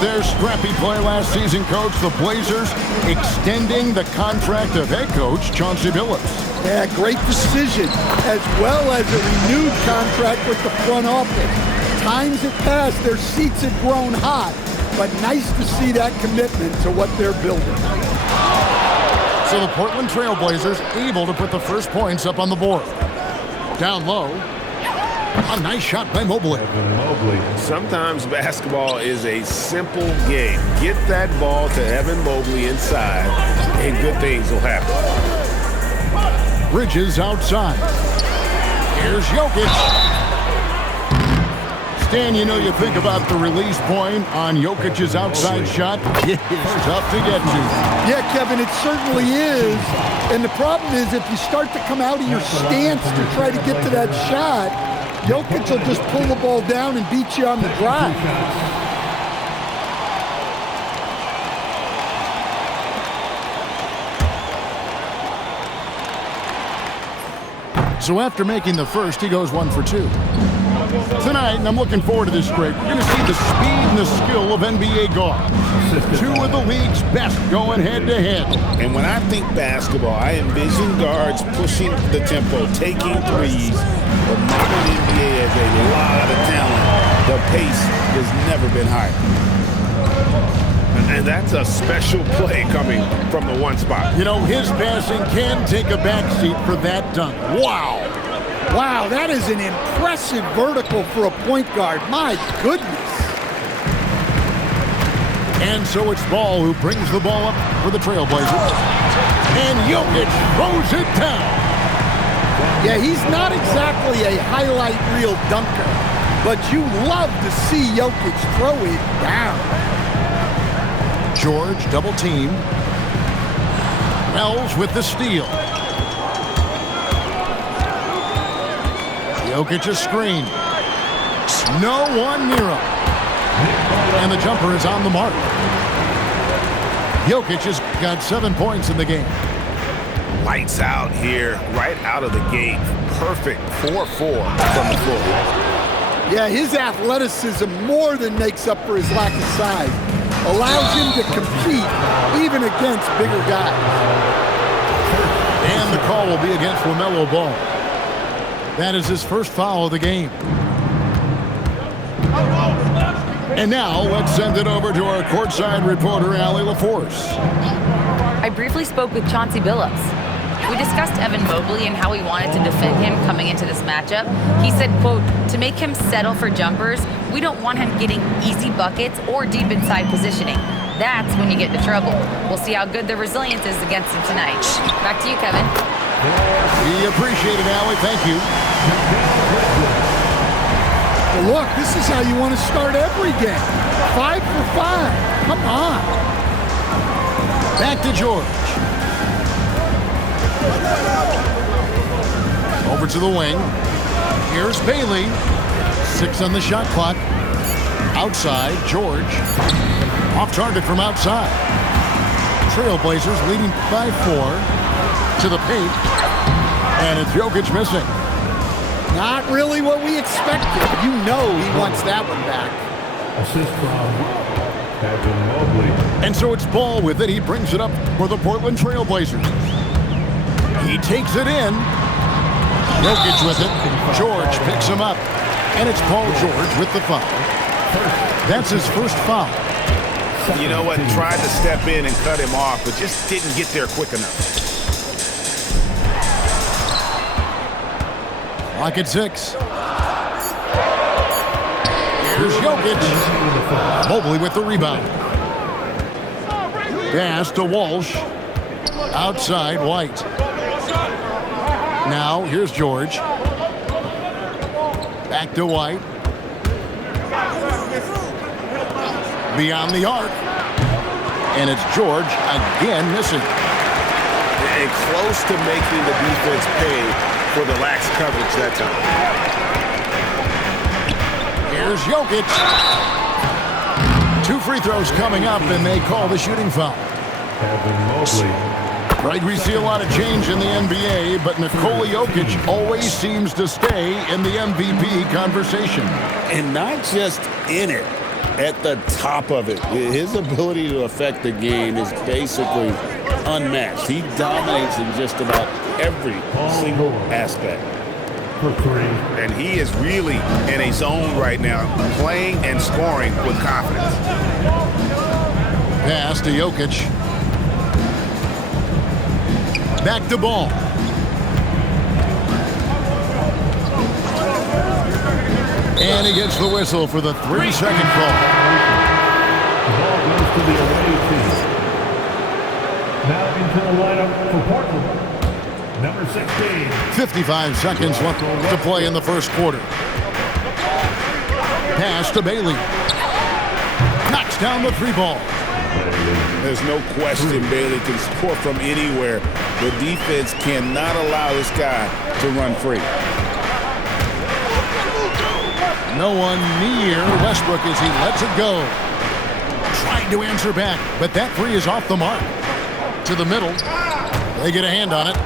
their scrappy play last season, Coach. The Blazers extending the contract of head coach Chauncey Billups. Yeah, great decision, as well as a renewed contract with the front office. Times had passed, their seats had grown hot, but nice to see that commitment to what they're building. So the Portland Trail Blazers able to put the first points up on the board. Down low, a nice shot by Mobley. Sometimes basketball is a simple game. Get that ball to Evan Mobley inside, and good things will happen. Bridges outside. Here's Jokic. Stan, you know, you think about the release point on Jokic's outside shot. It's tough to get to. Yeah, Kevin, it certainly is. And the problem is if you start to come out of your stance to try to get to that shot, Jokic will just pull the ball down and beat you on the drive. So after making the first, he goes 1 for 2. Tonight, and I'm looking forward to this break, we're going to see the speed and the skill of NBA guards. Two of the league's best going head-to-head. And when I think basketball, I envision guards pushing the tempo, taking threes. The modern NBA has a lot of talent. The pace has never been higher. And that's a special play coming from the one spot. You know, his passing can take a backseat for that dunk. Wow. Wow, that is an impressive vertical for a point guard. My goodness. And so it's Ball who brings the ball up for the Trailblazers. And Jokic throws it down. Yeah, he's not exactly a highlight reel dunker, but you love to see Jokic throw it down. George double team. Wells with the steal. Jokic a screen. No one near him. And the jumper is on the mark. Jokic has got 7 points in the game. Lights out here, right out of the gate. Perfect 4-4 from the floor. Yeah, his athleticism more than makes up for his lack of size. Allows him to compete even against bigger guys. And the call will be against LaMelo Ball. That is his first foul of the game. And now let's send it over to our courtside reporter, Allie LaForce. I briefly spoke with Chauncey Billups. We discussed Evan Mobley and how he wanted to defend him coming into this matchup. He said, quote, to make him settle for jumpers, we don't want him getting easy buckets or deep inside positioning. That's when you get into trouble. We'll see how good the resilience is against him tonight. Back to you, Kevin. We appreciate it, Allie. Thank you. Well, look, this is how you want to start every game. 5 for 5. Come on. Back to George. Over to the wing. Here's Bailey. 6 on the shot clock. Outside, George. Off target from outside. Trailblazers leading by 4 to the paint. And it's Jokic missing. Not really what we expected. You know he wants that one back. Assist from Evan Mobley. And so it's Ball with it. He brings it up for the Portland Trailblazers. He takes it in. Jokic with it. George picks him up. And it's Paul George with the foul. That's his first foul. You know what? Tried to step in and cut him off, but just didn't get there quick enough. Clock at 6. Here's Jokic. Mobley with the rebound. Pass to Walsh. Outside, White. Now, here's George. Back to White. Beyond the arc. And it's George again missing. And close to making the defense pay for the lax coverage that time. Here's Jokic. 2 free throws coming up, and they call the shooting foul. Evan Mobley. Right, we see a lot of change in the NBA, but Nikola Jokic always seems to stay in the MVP conversation. And not just in it. at the top of it. His ability to affect the game is basically unmatched. He dominates in just about every single aspect. For 3. And he is really in a zone right now, playing and scoring with confidence. Pass to Jokic. Back to ball. And he gets the whistle for the 3-second call. The ball goes to the away team. Now into the lineup for Portland. Number 16. 55 seconds left to play in the first quarter. Pass to Bailey. Knocks down the 3 ball. There's no question Bailey can score from anywhere. The defense cannot allow this guy to run free. No one near Westbrook as he lets it go. Trying to answer back, but that 3 is off the mark. To the middle. They get a hand on it.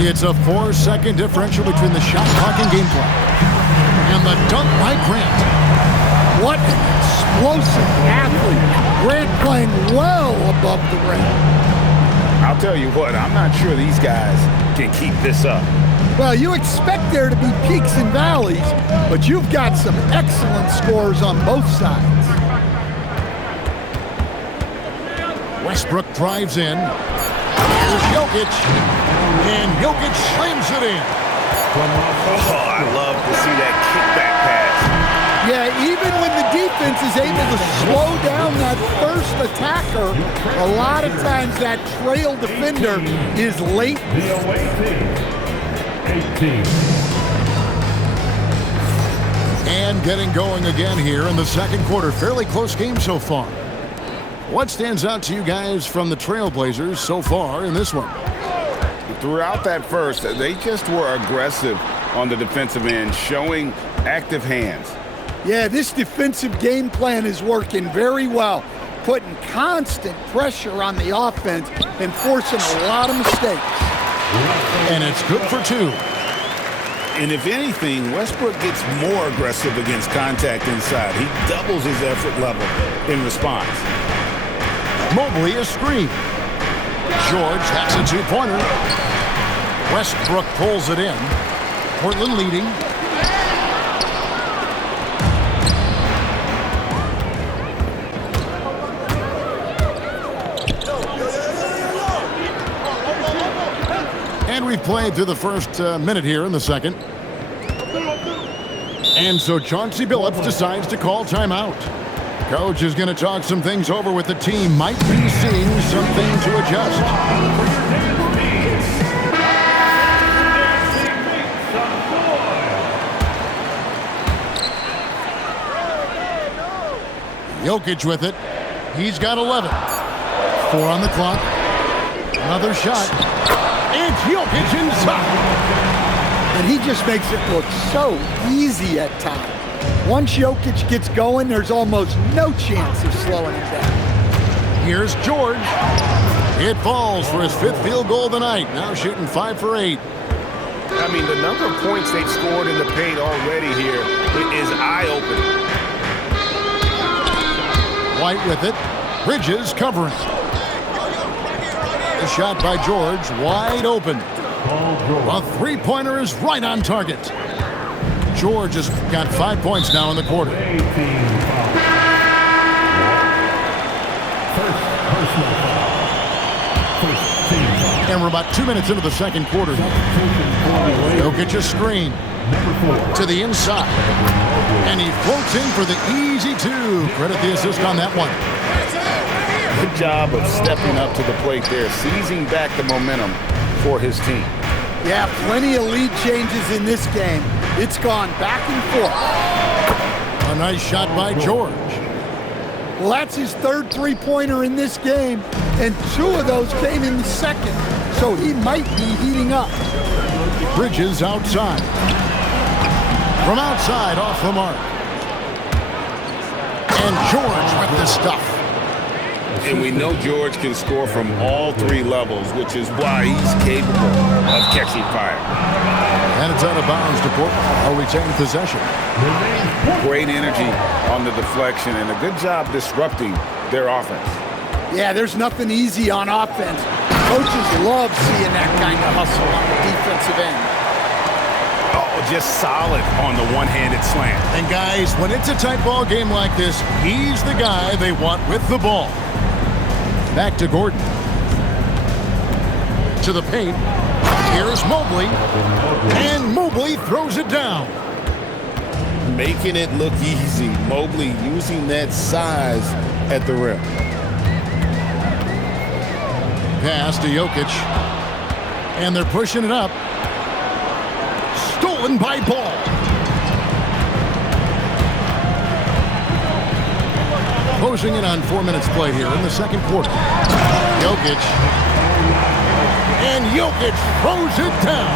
It's a 4-second differential between the shot clock and game clock. And the dunk by Grant. What an explosive athlete. Grant playing well above the rim. I'll tell you what, I'm not sure these guys can keep this up. Well, you expect there to be peaks and valleys, but you've got some excellent scores on both sides. Westbrook drives in. Here's Jokic. And Jokic slams it in. Oh, I love to see that kickback pass. Yeah, even when the defense is able to slow down that first attacker, a lot of times that trail defender is late. The away team. 18. And getting going again here in the second quarter. Fairly close game so far. What stands out to you guys from the Trailblazers so far in this one? Throughout that first, they just were aggressive on the defensive end, showing active hands. Yeah, this defensive game plan is working very well, putting constant pressure on the offense and forcing a lot of mistakes. And it's good for 2. And if anything, Westbrook gets more aggressive against contact inside. He doubles his effort level in response. Mobley a screen. George, that's a 2-pointer. Westbrook pulls it in. Portland leading. And we've played through the first minute here in the second. And so Chauncey Billups decides to call timeout. Coach is going to talk some things over with the team. Might be seeing something to adjust. Jokic with it. He's got 11. 4 on the clock. Another shot. It's Jokic inside. And he just makes it look so easy at times. Once Jokic gets going, there's almost no chance of slowing him down. Here's George. It falls for his 5th field goal of the night. Now shooting 5 for 8. I mean, the number of points they've scored in the paint already here is eye-opening. White with it. Bridges covering. The shot by George, wide open. A 3-pointer is right on target. George has got 5 points now in the quarter. And we're about 2 minutes into the second quarter. Jokic a screen to the inside. And he floats in for the easy 2. Credit the assist on that one. Good job of stepping up to the plate there, seizing back the momentum for his team. Yeah, plenty of lead changes in this game. It's gone back and forth. A nice shot by George. Well, that's his 3rd 3-pointer in this game, and 2 of those came in the second, so he might be heating up. Bridges outside. From outside, off the mark. And George with the stuff. And we know George can score from all 3 levels, which is why he's capable of catching fire. And it's out of bounds to Portland. I'll retain possession. Great energy on the deflection and a good job disrupting their offense. Yeah, there's nothing easy on offense. Coaches love seeing that kind of hustle on the defensive end. Oh, just solid on the one-handed slant. And guys, when it's a tight ball game like this, he's the guy they want with the ball. Back to Gordon. To the paint. Here's Mobley. And Mobley throws it down. Making it look easy. Mobley using that size at the rim. Pass to Jokic. And they're pushing it up. Stolen by Ball. Closing in on 4 minutes play here in the second quarter. Jokic. And Jokic throws it down.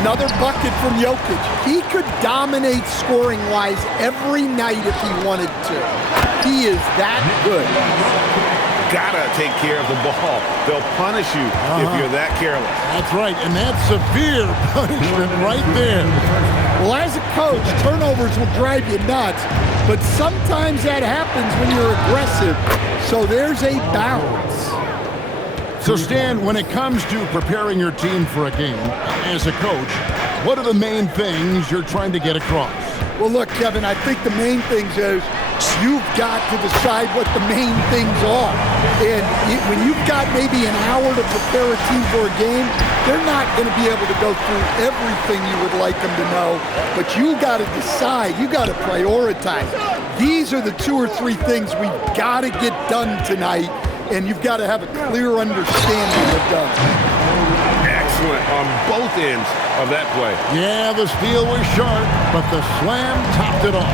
Another bucket from Jokic. He could dominate scoring-wise every night if he wanted to. He is that good. Gotta take care of the ball. They'll punish you if you're that careless. That's right, and that's severe punishment right there. Well, as a coach, turnovers will drive you nuts, but sometimes that happens when you're aggressive. So there's a balance. So, Stan, when it comes to preparing your team for a game, as a coach, what are the main things you're trying to get across? Well, look, Kevin, I think the main things is you've got to decide what the main things are. And when you've got maybe an hour to prepare a team for a game, they're not going to be able to go through everything you would like them to know. But you got to decide. You got to prioritize. These are the 2 or 3 things we've got to get done tonight. And you've got to have a clear understanding of them. Excellent on both ends of that play. Yeah, the steal was sharp, but the slam topped it off.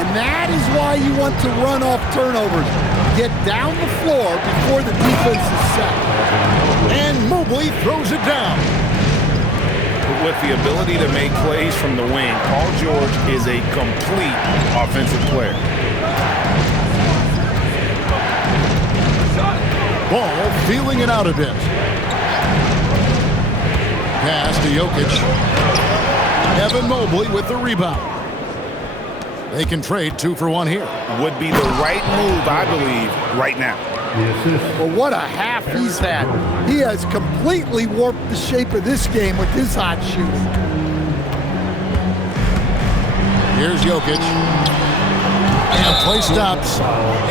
And that is why you want to run off turnovers. Get down the floor before the defense is set. And Mobley throws it down. With the ability to make plays from the wing, Paul George is a complete offensive player. Ball feeling it out a bit. Pass to Jokic. Evan Mobley with the rebound. They can trade 2 for 1 here. Would be the right move, I believe, right now. Well, what a half he's had. He has completely warped the shape of this game with his hot shooting. Here's Jokic. And play stops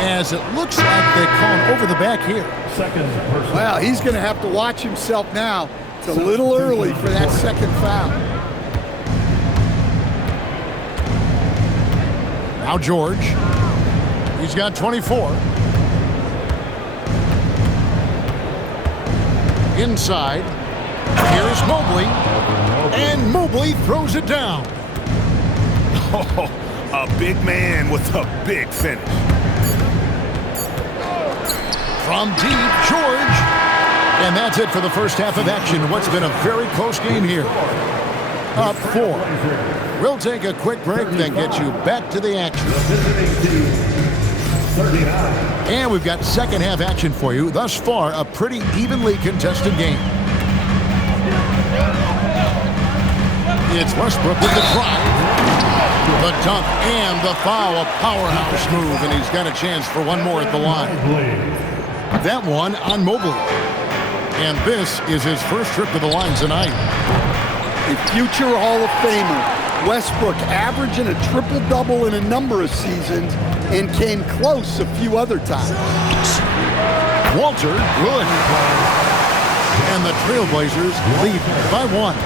as it looks like they call him over the back here. Well, he's going to have to watch himself now. It's a little early for that second foul. Now George. He's got 24. Inside. Here's Mobley. And Mobley throws it down. Oh, a big man with a big finish. From deep, George. And that's it for the first half of action. What's been a very close game here. Up 4. We'll take a quick break, then get you back to the action. And we've got second half action for you. Thus far, a pretty evenly contested game. It's Westbrook with the drive. The dunk and the foul, a powerhouse move, and he's got a chance for one more at the line. That one on Mobley. And this is his first trip to the line tonight. A future Hall of Famer, Westbrook averaging a triple-double in a number of seasons and came close a few other times. Walter, good. And the Trailblazers lead by 1.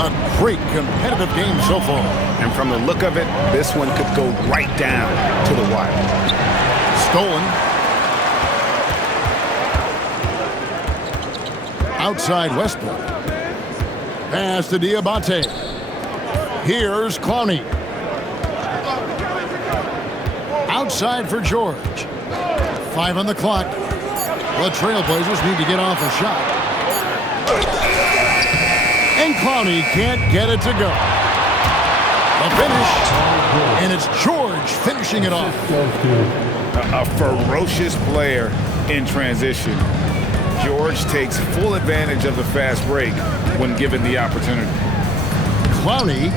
A great competitive game so far. And from the look of it, this one could go right down to the wire. Stolen. Outside Westbrook. Pass to Diabate. Here's Clowney. Outside for George. 5 on the clock. The Trailblazers need to get off a shot. And Clowney can't get it to go. The finish. And it's George finishing it off. A ferocious player in transition. George takes full advantage of the fast break when given the opportunity. Clowney.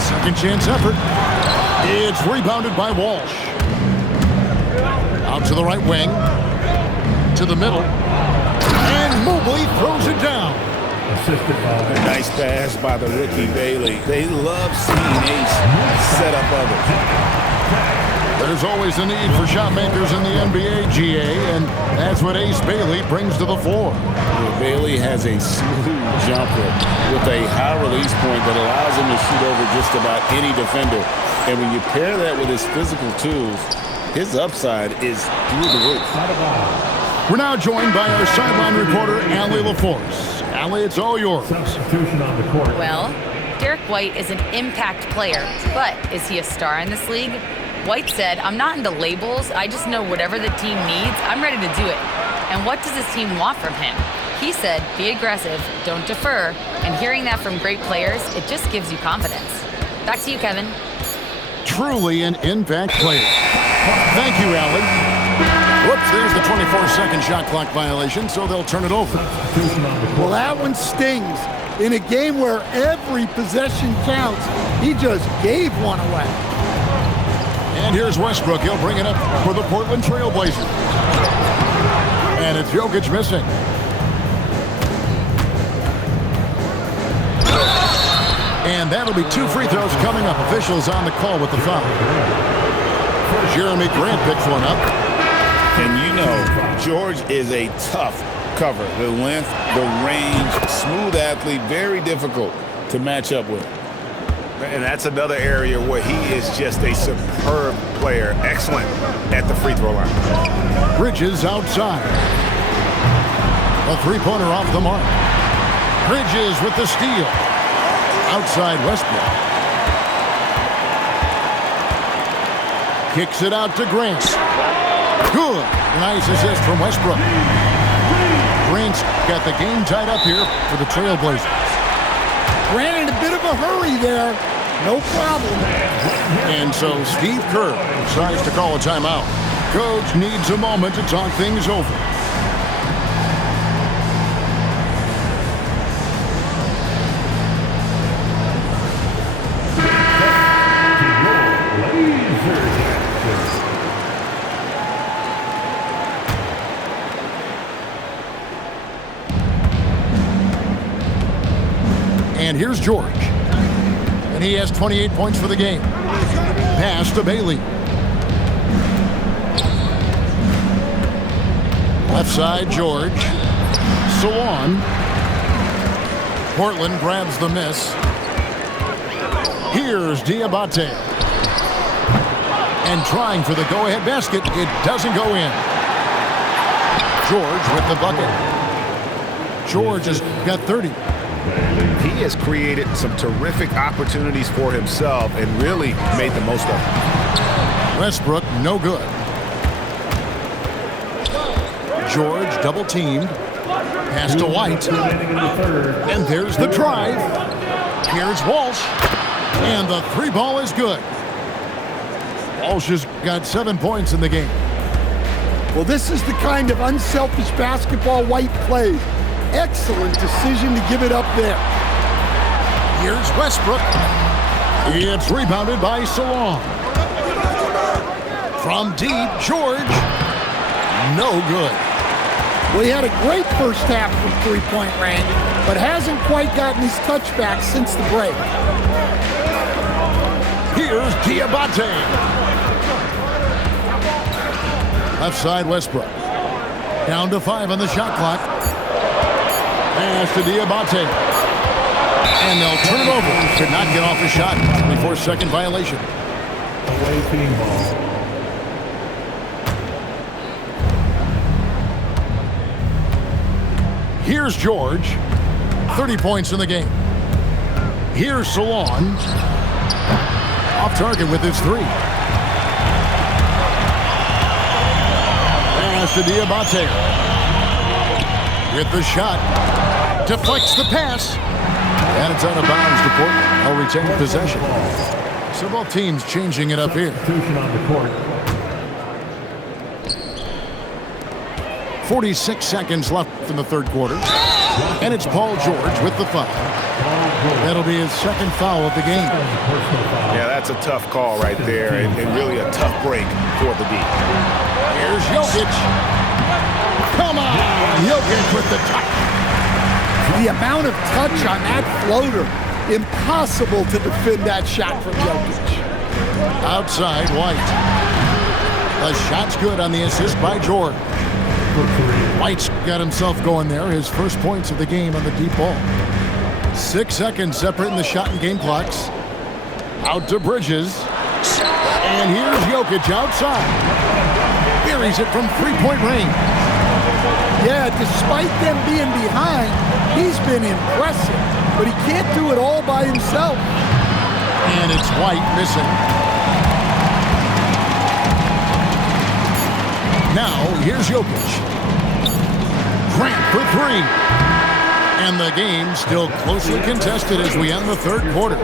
Second chance effort. It's rebounded by Walsh. Out to the right wing. To the middle. And Mobley throws it down. Assisted by A nice pass by the rookie Bailey. They love seeing Ace set up others. There's always a need for shot makers in the NBA, GA, and that's what Ace Bailey brings to the floor. Bailey has a smooth jumper with a high release point that allows him to shoot over just about any defender. And when you pair that with his physical tools, his upside is through the roof. We're now joined by our sideline reporter, Allie LaForce. Allie, it's all yours. substitution on the court. Well, Derek White is an impact player, but is he a star in this league? White said, "I'm not into labels. I just know whatever the team needs, I'm ready to do it. And what does his team want from him?" He said, "Be aggressive, don't defer." And hearing that from great players, it just gives you confidence. Back to you, Kevin. Truly an impact player. Thank you, Allie. Whoops, there's the 24-second shot clock violation, so they'll turn it over. Substitution on the Well, court. that one stings. In a game where every possession counts, he just gave one away. And here's Westbrook. He'll bring it up for the Portland Trail Blazers. And it's Jokic missing. And that'll be 2 free throws coming up. Officials on the call with the foul. Jeremy Grant picks one up. And you know, George is a tough cover. The length, the range, smooth athlete, very difficult to match up with. And that's another area where he is just a superb player. Excellent at the free throw line. Bridges outside. A three-pointer off the mark. Bridges with the steal. Outside Westbrook. Kicks it out to Grant. Good. Nice assist from Westbrook. Grant's got the game tied up here for the Trailblazers. Grant in a bit of a hurry there. No problem. And so Steve Kerr decides to call a timeout. Coach needs a moment to talk things over. And here's George. And he has 28 points for the game. Pass to Bailey. Left side, George. Salon. Portland grabs the miss. Here's Diabate. And trying for the go-ahead basket. It doesn't go in. George with the bucket. George has got 30. He has created some terrific opportunities for himself and really made the most of it. Westbrook, no good. George double teamed. Pass to White. And there's the drive. Here's Walsh. And the three ball is good. Walsh has got 7 points in the game. Well, this is the kind of unselfish basketball White plays. Excellent decision to give it up there. Here's Westbrook. It's rebounded by Salon. From deep, George. No good. Well, he had a great first half from three-point range, but hasn't quite gotten his touchback since the break. Here's Diabate. Left side, Westbrook. Down to 5 on the shot clock. Pass to Diabate. And they'll turn it over. Could not get off the shot. 24-second violation. Away team ball. Here's George. 30 points in the game. Here's Salon. Off target with his 3. Pass to Diabate. With the shot. Deflects the pass. And it's out of bounds to Portland. They'll retain possession. So both teams changing it up here. Substitution on the court. 46 seconds left in the third quarter. And it's Paul George with the foul. That'll be his second foul of the game. Yeah, that's a tough call right there, and really a tough break for the D. Here's Jokic. Come on! Jokic with the touch. The amount of touch on that floater, impossible to defend that shot from Jokic. Outside, White. The shot's good on the assist by George. White's got himself going there. His first points of the game on the deep ball. 6 seconds separating the shot and game clocks. Out to Bridges. And here's Jokic outside. Buries it from three-point range. Yeah, despite them being behind, he's been impressive. But he can't do it all by himself. And it's White missing. Now, here's Jokic. Grant for three. And the game still closely contested as we end the third quarter.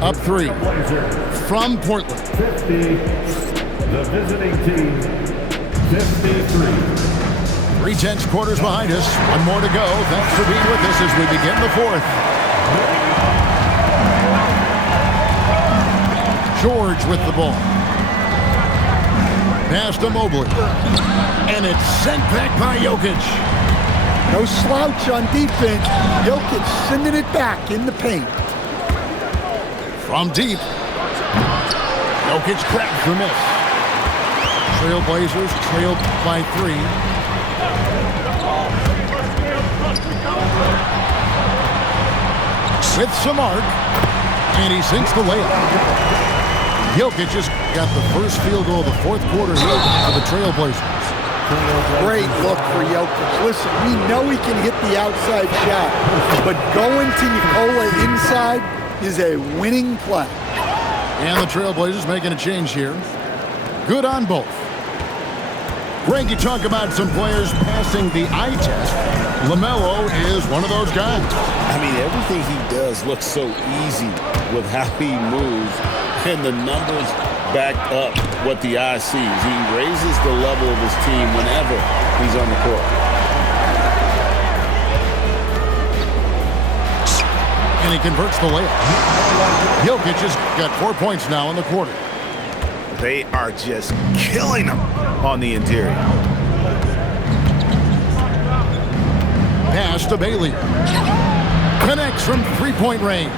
Up three from Portland. 50, the visiting team, 53. 3/10 quarters behind us. One more to go. Thanks for being with us as we begin the fourth. George with the ball. Pass to Mobley. And it's sent back by Jokic. No slouch on defense. Jokic sending it back in the paint. From deep. Jokic grabs the miss. Trailblazers trailed by 3. With some arc. And he sinks the layup. Jokic just got the first field goal of the fourth quarter here for the Trailblazers. Great look for Jokic. Listen, we know he can hit the outside shot, but going to Nikola inside is a winning play. And the Trailblazers making a change here. Good on both. Greg, you talk about some players passing the eye test. LaMelo is one of those guys. I mean, everything he does looks so easy with how he moves, and the numbers back up what the eye sees. He raises the level of his team whenever he's on the court. And he converts the layup. Jokic has got 4 points now in the quarter. They are just killing them on the interior. Pass to Bailey. Connects from three-point range.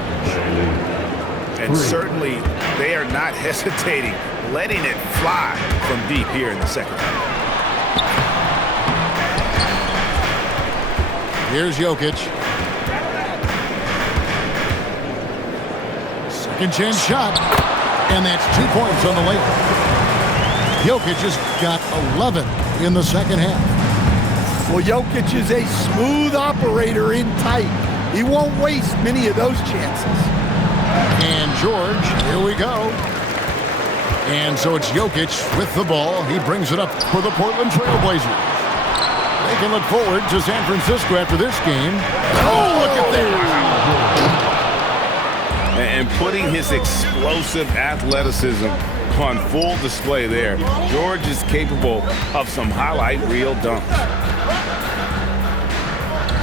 And certainly they are not hesitating, letting it fly from deep here in the second half. Here's Jokic. Second chance shot. And that's 2 points on the layup. Jokic has got 11 in the second half. Well, Jokic is a smooth operator in tight. He won't waste many of those chances. And George, here we go. And so it's Jokic with the ball. He brings it up for the Portland Trailblazers. They can look forward to San Francisco after this game. Oh, look at that. And putting his explosive athleticism on full display there. George is capable of some highlight reel dunks.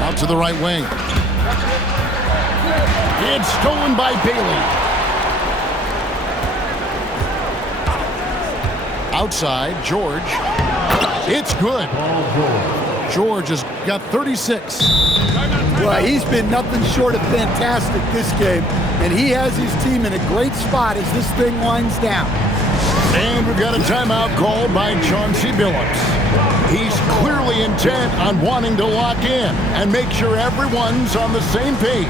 Out to the right wing. It's stolen by Bailey. Outside, George. It's good. George has got 36. Well, he's been nothing short of fantastic this game, and he has his team in a great spot as this thing winds down. And we've got a timeout called by Chauncey Billups. He's clearly intent on wanting to lock in and make sure everyone's on the same page.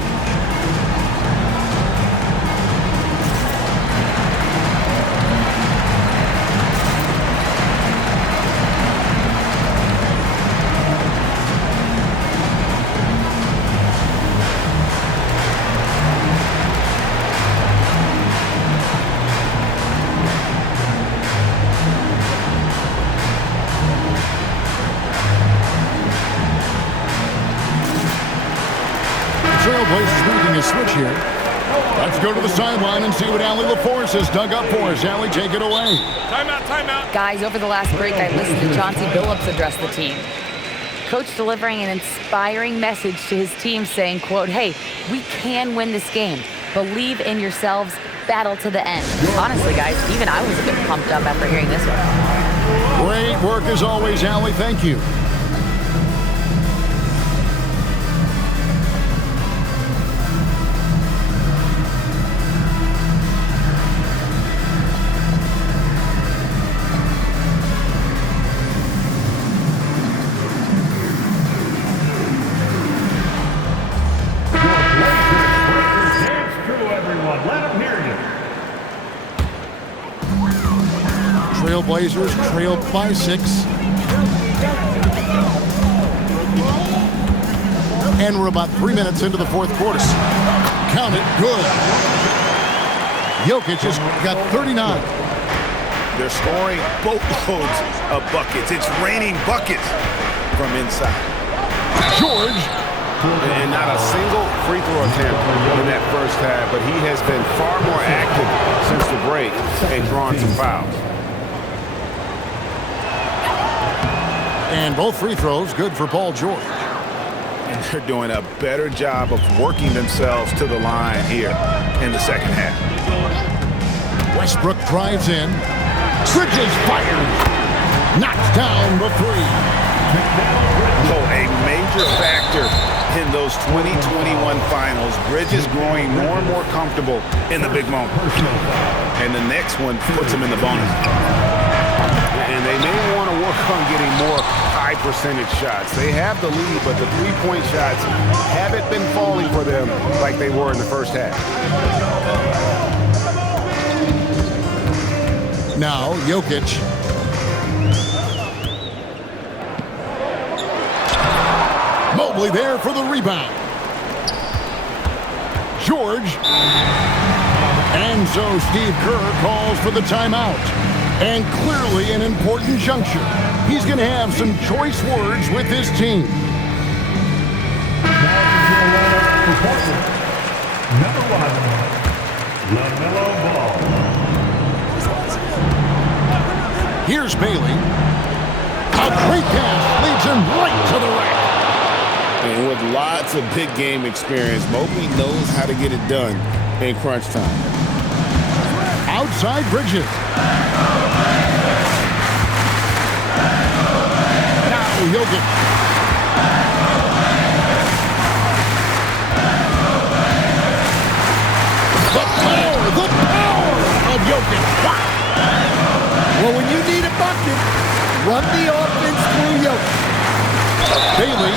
Trailblazers making a switch here. Let's go to the sideline and see what Allie LaForce has dug up for us. Allie, take it away. Timeout. Guys, over the last break, I listened to Chauncey Billups address the team. Coach delivering an inspiring message to his team saying, quote, hey, we can win this game. Believe in yourselves. Battle to the end. Honestly, guys, even I was a bit pumped up after hearing this one. Great work as always, Allie. Thank you. Blazers trailed by 6. And we're about 3 minutes into the fourth quarter. Count it, good. Jokic has got 39. They're scoring boatloads of buckets. It's raining buckets from inside. George. And not a single free throw attempt in that first half, but he has been far more active since the break and drawn some fouls. And both free throws good for Paul George. And they're doing a better job of working themselves to the line here in the second half. Westbrook drives in. Bridges fires. Knocks down the 3. Oh, a major factor in those 2021 finals. Bridges growing more and more comfortable in the big moment. And the next one puts him in the bonus. And they may want to work on getting more high percentage shots. They have the lead, but the three-point shots haven't been falling for them like they were in the first half. Now, Jokic. Mobley there for the rebound. George. And so Steve Kerr calls for the timeout. And clearly an important juncture. He's going to have some choice words with his team. Number 1, LaMelo Ball. Here's Bailey. A great pass leads him right to the rack. And with lots of big game experience, Mobley knows how to get it done in crunch time. Outside Bridges. Now Jokic. The power of Jokic. Wow. Well, when you need a bucket, run the offense through Jokic. Bailey.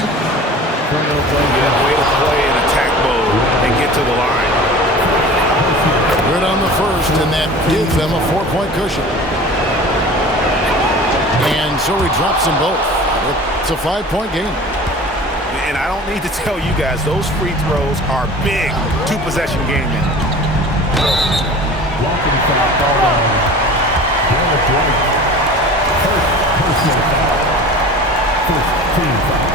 Way to play in attack mode and get to the line. Good on the first, and that gives them a 4-point cushion. And so he drops them both. It's a 5-point game. And I don't need to tell you guys, those free throws are big two-possession game now. Walking foul. Derek White. First personal foul. First team foul.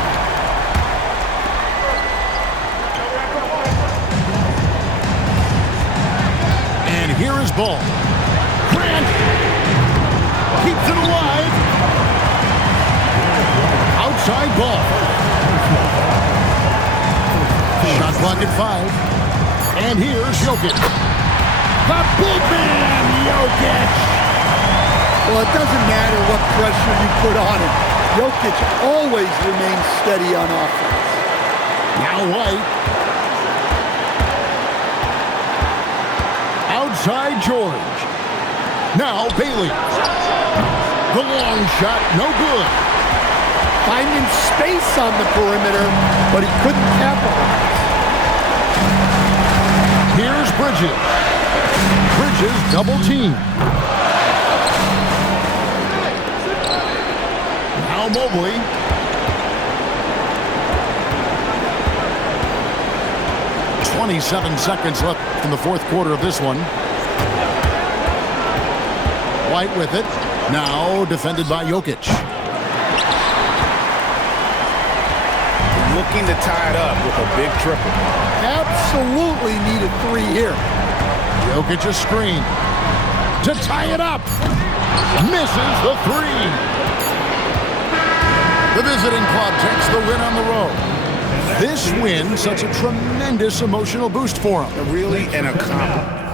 And here is Ball. Grant keeps it alive. Outside Ball. Shot clock at 5. And here's Jokic. The big man, Jokic. Well, it doesn't matter what pressure you put on him. Jokic always remains steady on offense. Now White. Outside George. Now Bailey. The long shot, no good. Finding space on the perimeter, but he couldn't capitalize. Here's Bridges. Bridges double team. Now Mobley. .27 seconds left in the fourth quarter of this one. White with it. Now defended by Jokic. looking to tie it up with a big triple. Absolutely needed 3 here. Jokic a screen to tie it up. Misses the 3. The visiting club takes the win on the road. This win, such a tremendous emotional boost for them. Really an accomplishment.